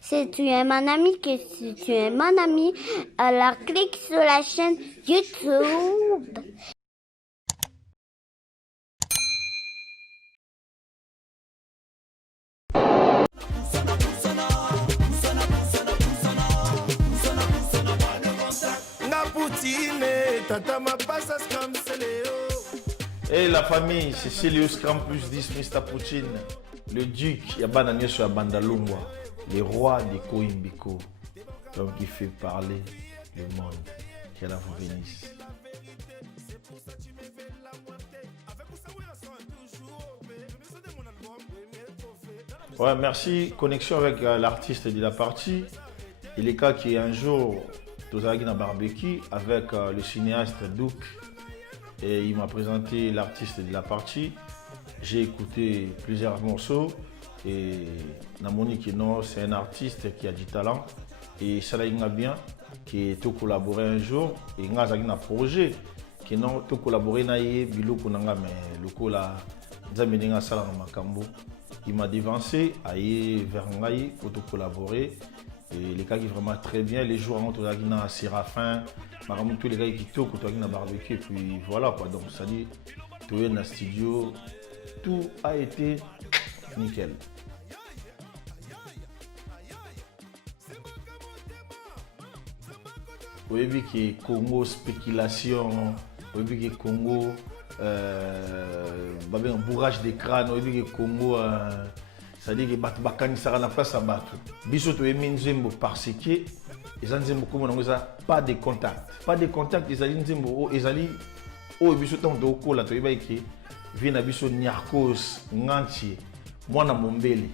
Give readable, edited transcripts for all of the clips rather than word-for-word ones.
Si tu es mon ami, que si tu es mon ami, alors clique sur la chaîne YouTube. Et la famille, c'est Célius Cram plus 10 Mr. Poutine, le duc Yabana Nyoso Bandalungwa, le roi des Koimbiko, l'homme qui fait parler le monde. Qu'Allah vous bénisse. Ouais, merci. Connexion avec l'artiste de la partie. Il est cas qui un jour, nous avons un barbecue avec le cinéaste Douk. Et il m'a présenté l'artiste de la partie. J'ai écouté plusieurs morceaux. Et Namoni Keno, c'est un artiste qui a du talent. Et ça l'a bien, qui a collaboré un jour. Et il a un projet qui a collaboré avec Biloko Nanga, mais le coup là, il m'a dévancé, aille vers Ngaï pour collaborer. Et les gars qui vraiment très bien, les jours entre la Séraphin, tous les gars qui toquent autour de la barbecue, et puis voilà quoi. Donc ça dit, tout est dans le studio, tout a été nickel. Vous avez vu que Congo spéculation, vous avez vu que Congo un bourrage de crâne, vous avez vu que Congo. C'est-à-dire que Bakani sera la place à battre. Bisoto et Minzembo parce que les Nzembo comme on a pas de contact. Pas de contact, les Nzembo, les Ali, oh, Bisoto de Oko, la Toiba qui vient à Biso Nyarkos, Nanti, moi na Mombele.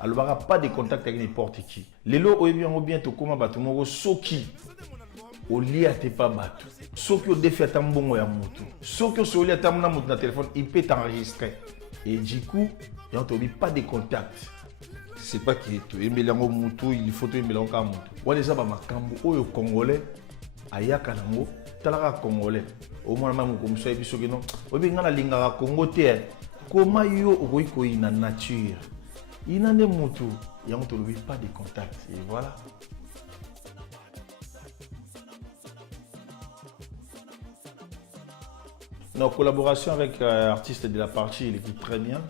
Alors, pas de contact avec n'importe qui. Les lots, oh, bien, bientôt, comment battre, mon Soki, au lit à tes pas battre. Soki au défi à Tambongo ya Moutou. Soki au lit à Tamna Moutou na téléphone, il peut t'enregistrer. Et du coup, il n'y a pas de contact. C'est pas que tu es mélange Moutou, il faut te mélanger à Moutou. Ou les abats Makambo, ou les Congolais, Ayaka Nango, Talara Congolais. Au moins, même comme ça, il y a non. Ou bien, on a l'ingara Congo terre. Comment yo oiko ina nature? Il n'a pas de Moutou, il n'y a pas de contact. Et voilà. Nos collaborations avec l'artiste de la partie, il est très bien.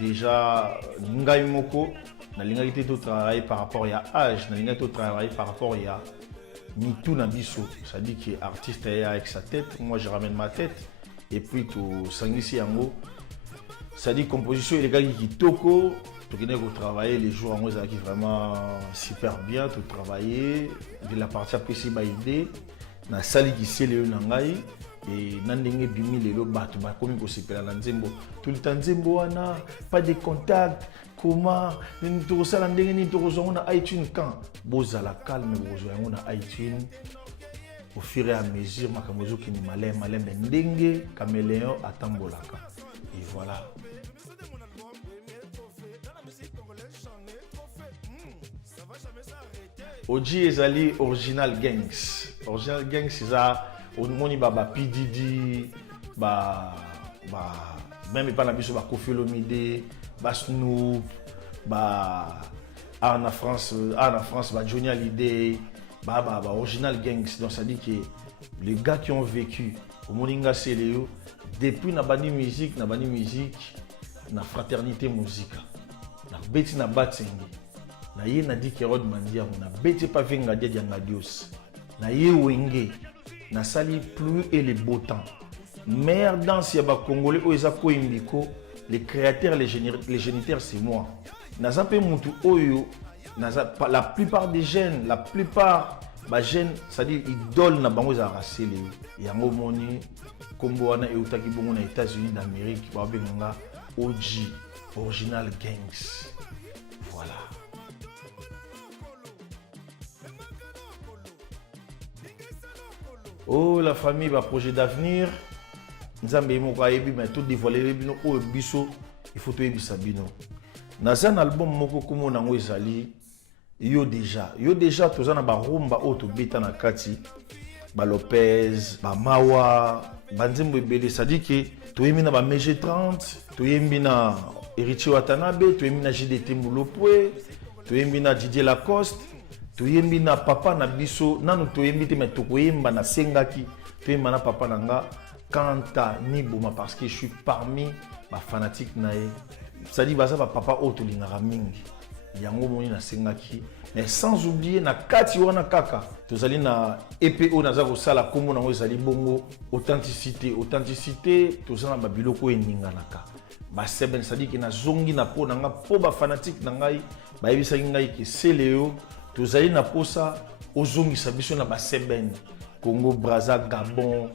Déjà, Ngai Moko, n'a pas travailler par rapport à âge, n'a pas travailler par rapport à Mitou Nabiso. Ça dit que l'artiste est avec sa tête, moi je ramène ma tête. Et puis tout Sangisi Yango. Ça dit composition, il y a des gars qui toko, tu connais travailler les jours en moi, qui vraiment super bien, tout travailler. De la partie après c'est ma idée. Na sali qui c'est le Nangai. Et nandenge bimi lelo batu ba komi ko sepela na nzembo tout le temps nzembo wana pas de contact comment ni to sala ndenge ni to zonga na iTunes quand bozala calme bozala na iTunes au fur et à mesure makamozo ki ni malem ndenge caméléon atambolaka et voilà. Oji ezali original gangs c'est ça. On moni baba PDD même pas na biso ba Koffi Olomide ba Snoop en France ba Johnny Hallyday original gangs. Donc ça dit que les gars qui ont vécu au Moninga Seleo depuis na bani musique na fraternité musique na beti na batsengi na ye na dit que Rod Mandia na beti pas venga dia ngadios na ye wenge na sali plus et les beaux temps. Mère danse yaba congolais oza koimbiko, les créateurs, les géniteurs c'est moi. Naza pe mutu oyo, la plupart des jeunes, jeunes, c'est-à-dire idole na bango za rasele. Yango moni Congo wana e utaki bongo na États-Unis d'Amérique, ba benga OG, original gangs. Voilà. Oh la famille, va projet d'avenir. Nzambe moko ayebi mais tout dévoiler bino o biso, il faut to yebisa bino. Dans un album moko komo nango ezali yo déjà tozana ba rumba o to beta na kati ba Lopez, ba Mawa, ba nzembo ebele, ça dit que to yemi na ba MG30, to yemi na Héritier Watanabe, to yemi na JDT Moulopwe, toyembi na Didier Lacoste, toyembi na papa na biso, nanu toyembi te mais tokoyemba na sengaki, toyemba na papa nanga Kanta Niboma parce que je suis parmi ma fanatique nae. C'est-à-dire baza ba papa auto lingara mingi. Yango moni na sengaki, mais sans oublier na kati wana kaka. Tozali na EPO naza ko sala kombo nango ezali bongo authenticité tozana ba biloko eninganaka. Ba seben c'est-à-dire que na zongi na po nanga po ba fanatique na ngai ba yebisa ngai ke Seleo tozali na posa ozongi sa biso na ba seben Congo Brazza Gabon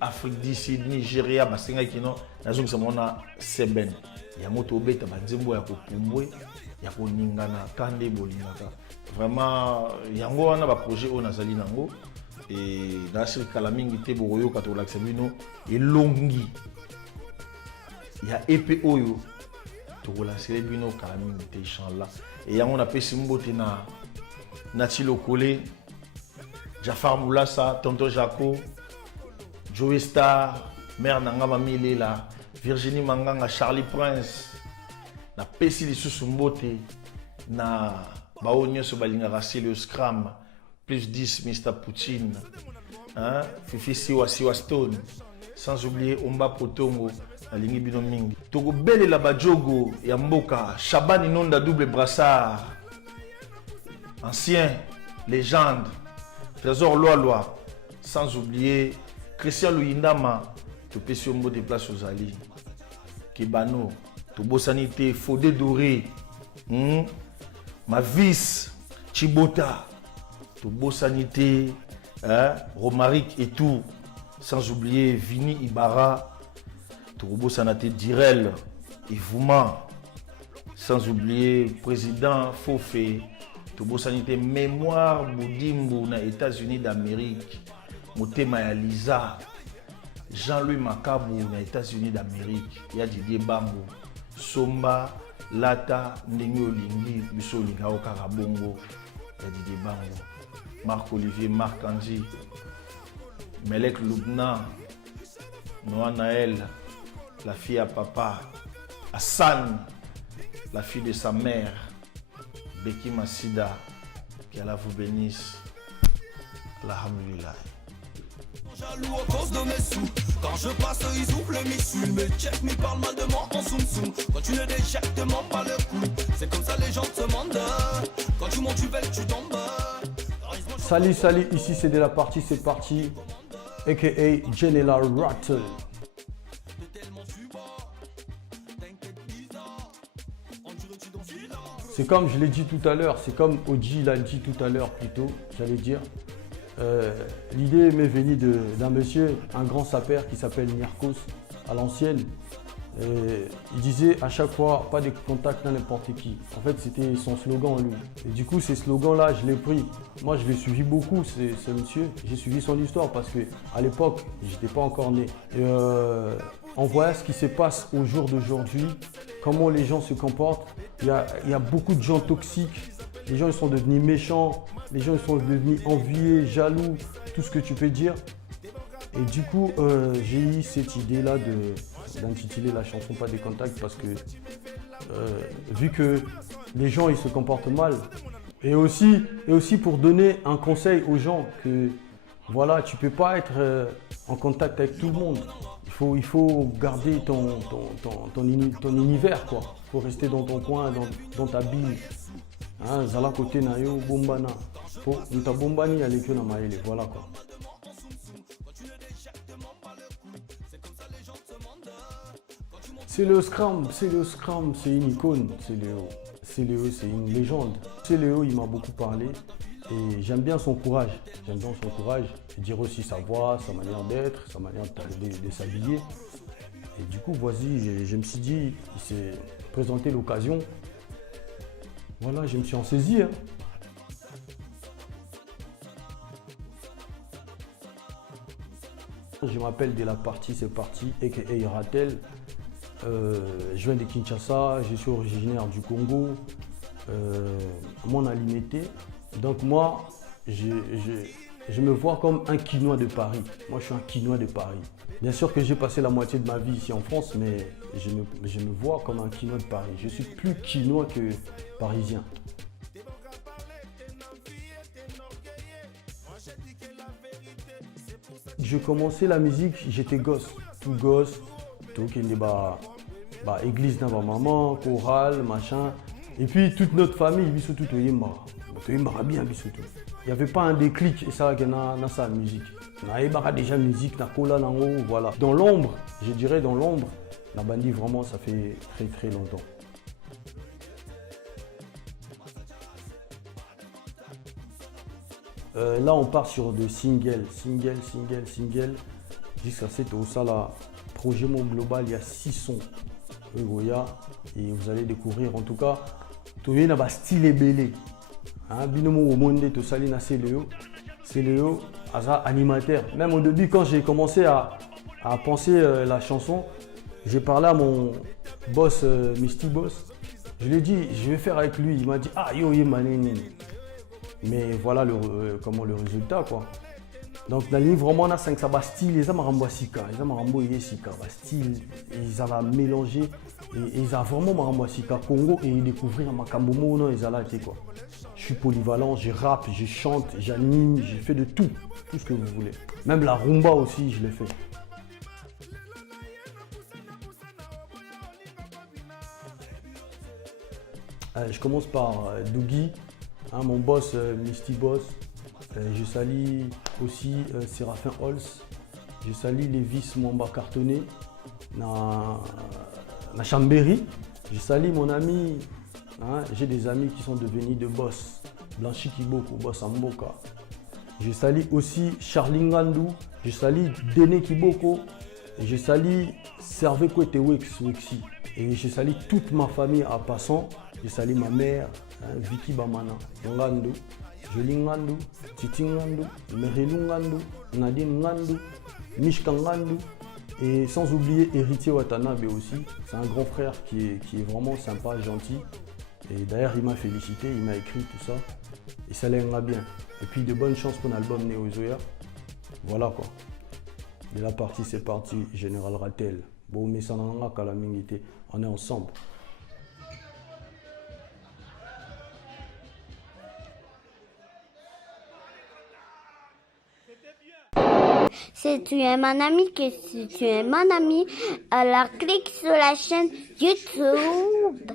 Afrique du Sud Nigeria ba senga kino na zongi sa mona seben ya moto beta ba nzembo ya kopumbwe ya koningana kande bolingaka vraiment yango wana ba projet on azali nango et na sirikala mingi te boyo kato laksa bino elongi ya EP oyo tokolasele bino kala mingi te inchallah et yango na pesi mbote na Tilokole Jafar Moulassa tonton Jaco Joey Star mère nanga mamilela Virginie Manganga Charlie Prince na pesi lisusu mbote na bao nyonso balingaka Seleo Scram plus 10 Mr Poutine hein? Fifi Siwa Stone sans oublier Omba Potongo alingi bino mingi tokobelela bajogo ya mboka Shabani Nonda double brassard ancien légende Trésor Loa sans oublier Christian Luyindama topesi ombo de place aux Ali Kebano tobosanité Fodé Doré Mavis Chibota tobosanité Romaric et tout sans oublier Vini Ibarra Tourbo-Sanaté Direl, Ivouma, sans oublier président Fofé, Tourbo-Sanité Mémoire Boudimbo na États-Unis d'Amérique, Motema ya Liza, Jean-Louis Makabou na États-Unis d'Amérique, ya Didier Bango, Somba, Lata, Ndenge Olingi, Biso Lingao Karabongo, ya Didier Bango, Marc-Olivier, Marc-Andy, Melek Loubna, Noah Naël, la fille à papa, Hassan, la fille de sa mère, Beki Massida, qu'Allah vous bénisse. Alhamdulillah. Jaloux à cause de mes sous. Quand je passe, ils ouvrent le missile. Me check, me parle mal de moi en soum soum. Quand tu ne déchèques, te mens pas le coup. C'est comme ça les gens te demandent. Quand tu montes, tu belles, tu tombes. Salut, ici c'est de la partie, c'est parti. A.K.A. General Rattle. C'est comme je l'ai dit tout à l'heure, c'est comme Oji l'a dit tout à l'heure plutôt, j'allais dire. L'idée m'est venue d'un monsieur, un grand sapeur qui s'appelle Nirkos à l'ancienne. Il disait à chaque fois, pas de contact à n'importe qui. En fait, c'était son slogan, lui. Et du coup, ces slogans-là, je l'ai pris. Moi, je l'ai suivi beaucoup, ce monsieur. J'ai suivi son histoire parce qu'à l'époque, je n'étais pas encore né. Et on voit ce qui se passe au jour d'aujourd'hui, comment les gens se comportent. Il y a beaucoup de gens toxiques. Les gens ils sont devenus méchants. Les gens ils sont devenus envieux, jaloux, tout ce que tu peux dire. Et du coup, j'ai eu cette idée-là d'intituler la chanson Pas des contacts parce que vu que les gens ils se comportent mal et aussi pour donner un conseil aux gens que voilà, tu peux pas être en contact avec tout le monde. Il faut garder ton univers quoi. Il faut rester dans ton coin, dans ta bulle. Hein, zala côté na yo bombana. Faut ta bombani aller que na maele, voilà quoi. Seleo Scram, c'est une icône, Seleo, c'est une légende. Seleo, il m'a beaucoup parlé et j'aime bien son courage. J'aime bien son courage et dire aussi sa voix, sa manière d'être, sa manière de s'habiller. Et du coup, voici, je me suis dit, il s'est présenté l'occasion. Voilà, je me suis en saisi. Hein. Je m'appelle de la partie, c'est parti, A.K.A. Rattle. Je viens de Kinshasa, je suis originaire du Congo, mon alimité. Donc moi, je me vois comme un Quinois de Paris. Moi, je suis un Quinois de Paris. Bien sûr que j'ai passé la moitié de ma vie ici en France, mais je me vois comme un Quinois de Paris. Je suis plus Quinois que Parisien. Je commençais la musique, j'étais gosse, tout qui est église dans ma maman, chorale, machin. Et puis toute notre famille, biso tout yemba bien biso tout. Il n'y avait pas un déclic et ça dans sa musique. On avait déjà musique, na cola nango, voilà. Dans l'ombre, je dirais dans l'ombre, la bandit vraiment ça fait très très longtemps. Là on part sur de single. Jusqu'à cette ça là, projet mon global, il y a 6 sons. Et vous allez découvrir en tout cas, tout le monde a style et belé. Binomo au monde, tout ça, c'est Léo, animateur. Même au début, quand j'ai commencé à penser la chanson, j'ai parlé à mon boss, Misty Boss. Je lui ai dit, je vais faire avec lui. Il m'a dit, ah yo, mais voilà le résultat quoi. Donc dans le livre vraiment on a 5 ça style les amarambo sika, les amarambo yesika, style ils avaient mélangé et ils ont vraiment marambo sika Congo et découvrir makambo mono ils allaient quoi. Je suis polyvalent, je rappe, je chante, j'anime, j'ai fait de tout ce que vous voulez. Même la rumba aussi je l'ai fait. Je commence par Dougie, mon boss Misty Boss. Je salue aussi Séraphin Holz. Je salue Lévis Mwamba Cartonné na Chambéry. Je salue mon ami. J'ai des amis qui sont devenus de boss. Blanchi Kiboko, boss Amboka. Je salue aussi Charlie Ngandou. Je salue Dene Kiboko. Et je salue Servé Kwete Wexi. Et je salue toute ma famille en passant. Je salue ma mère, Vicky Bamana, Ngandou. Jolie Ngandou, Titi Ngandou, Merilou Ngandou, Nadine Ngandou, Mishka Ngandou et sans oublier Héritier Watanabe aussi. C'est un grand frère qui est vraiment sympa, gentil. Et d'ailleurs il m'a félicité, il m'a écrit tout ça. Et ça l'aimera bien. Et puis de bonnes chances pour l'album Neo Zoya. Voilà quoi. De la partie c'est parti, Général Ratel. Bon mais ça n'en a qu'à la mingité. On est ensemble. Si tu es mon ami, alors clique sur la chaîne YouTube.